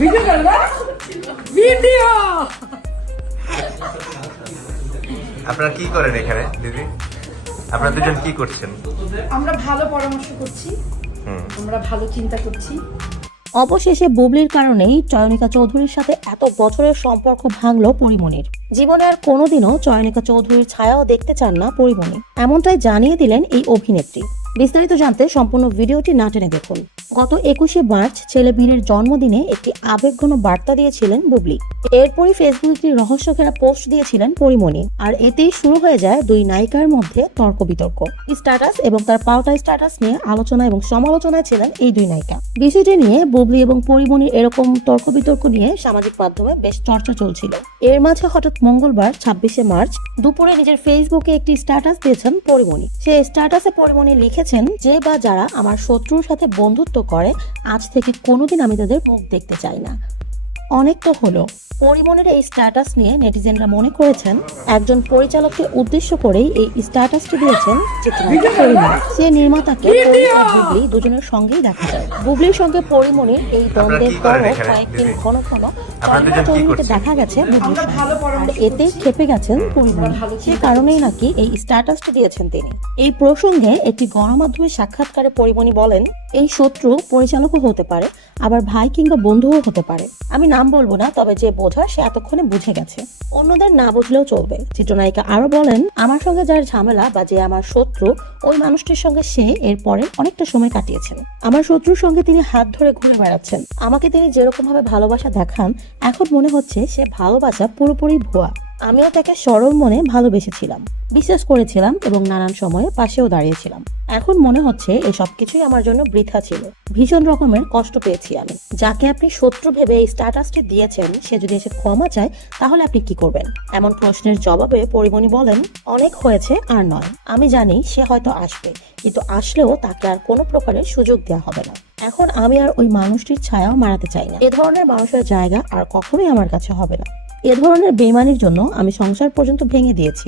Video করে না video আপনারা কি করেন এখানে দিদি? আপনারা দুজন কি করছেন? আমরা ভালো পরামর্শ করছি আমরা ভালো চিন্তা করছি। অবশেষে বুবলির কারণেই চয়নিকা চৌধুরীর সাথে এত বছরের সম্পর্ক ভাঙলো পরিমণির জীবনে আর কোনোদিনও চয়নিকা চৌধুরীর ছায়াও দেখতে চান না পরিমণি এমনটাই জানিয়ে দিলেন এই অভিনেত্রী। বিস্তারিত জানতে সম্পূর্ণ ভিডিওটি না টেনে দেখুন। গত একুশে মার্চ ছেলে বীরের জন্মদিনে একটি আবেগঘন বার্তা দিয়েছিলেন বুবলি। এরপরই ফেসবুকে একটি রহস্যঘেরা পোস্ট দিয়েছিলেন পরিমণি। আর এতেই শুরু হয়ে যায় দুই নায়িকার মধ্যে তর্ক বিতর্ক স্ট্যাটাস এবং তার পাল্টা স্ট্যাটাস নিয়ে আলোচনা এবং সমালোচনায় ছিলেন এই দুই নায়িকা। বিষয়টি নিয়ে বুবলি এবং পরিমণির এরকম তর্ক বিতর্ক নিয়ে সামাজিক মাধ্যমে বেশ চর্চা চলছিল। এর মাঝে হঠাৎ মঙ্গলবার, ছাব্বিশে মার্চ, দুপুরে নিজের ফেসবুকে একটি স্ট্যাটাস দিয়েছেন পরিমণি। সে স্ট্যাটাসে পরিমণি লিখেছেন যে বা যারা আমার শত্রুর সাথে বন্ধুত্ব করে, আজ থেকে কোনোদিন আমি তাদের মুখ দেখতে চাই না। অনেক তো হলো। পরিমণের এই স্ট্যাটাস নিয়ে নেটিজেনরা মনে করেছেন একজন পরিচালককে উদ্দেশ্য করেই এই স্ট্যাটাসটি দিয়েছেন চিত্রনায়িকা পরিমণি সে নির্মাতাকে বুবলি দুজনের সঙ্গেই দেখা যায়। বুবলির সঙ্গে পরিমণির এই দ্বন্দ্বের পরও কয়েকদিন ঘন ঘন চন্দ্রকে দেখা গেছে বুবলির আর এতেই খেপে গেছেন পরিমণি ভালো সে কারণেই নাকি এই স্ট্যাটাসটি দিয়েছেন তিনি। এই প্রসঙ্গে একটি গণমাধ্যমে সাক্ষাৎকারে পরিমণি বলেন এই শত্রু পরিচালকও হতে পারে আবার ভাই কিংবা বন্ধুও হতে পারে। আমি নাম বলব না, তবে যে বোঝার সে এতক্ষণে বুঝে গেছে। অন্যদের না বুঝলেও চলবে। চিত্রনায়িকা আরও বলেন, আমার সঙ্গে যার ঝামেলা বা যে আমার শত্রু, ওই মানুষটির সঙ্গে সে এরপরে অনেকটা সময় কাটিয়েছেন। আমার শত্রুর সঙ্গে তিনি হাত ধরে ঘুরে বেড়াচ্ছেন। আমাকে তিনি যেরকম ভাবে ভালোবাসা দেখান, এখন মনে হচ্ছে সে ভালোবাসা পুরোপুরি ভুয়া। আমিও তাকে সরল মনে ভালোবেসেছিলাম। বিশ্বাস করেছিলাম এবং নানান সময়ে পাশেও দাঁড়িয়েছিলাম। এখন মনে হচ্ছে এই সবকিছুই আমার জন্য বৃথা ছিল। ভীষণ রকমের কষ্ট পেয়েছি আমি। যাকে আপনি শত্রু ভেবে এই স্ট্যাটাসটি দিয়েছেন, সে যদি এসে ক্ষমা চায়, তাহলে আপনি কি করবেন? এমন প্রশ্নের জবাবে পরিমণি বলেন, অনেক হয়েছে আর নয়। আমি জানি সে হয়তো আসবে, কিন্তু আসলেও তাকে আর কোনো প্রকারের সুযোগ দেওয়া হবে না। এখন আমি আর ওই মানুষটির ছায়াও মারাতে চাই না। এ ধরনের মানুষের জায়গা আর কখনোই আমার কাছে হবে না। এ ধরনের বেমানির জন্য আমি সংসার পর্যন্ত ভেঙে দিয়েছি।